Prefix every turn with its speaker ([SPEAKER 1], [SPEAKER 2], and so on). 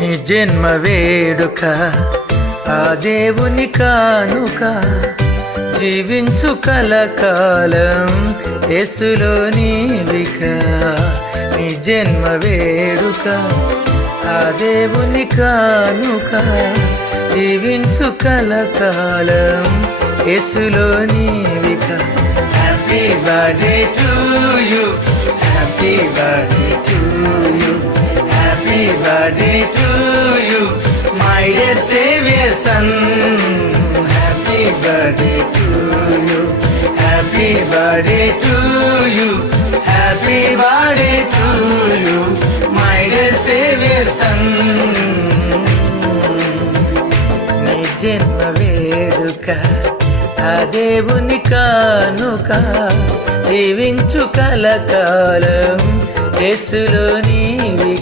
[SPEAKER 1] నీ జన్మ వేడుక ఆ దేవుని కానుక. జీవించు కలకాలం ఎసులో నీవిక. నీ జన్మ వేడుక ఆ దేవుని కానుక. జీవించు కలకాలం ఎసులో నీవిక. Happy birthday to you happy birthday to you happy birthday to you my dear saviour son happy birthday to you happy birthday to you happy birthday to you my dear saviour son నీ జన్మ వేడుక ఆ దేవుని కానుక జీవించు కలకాలం. యేసులో నీవిక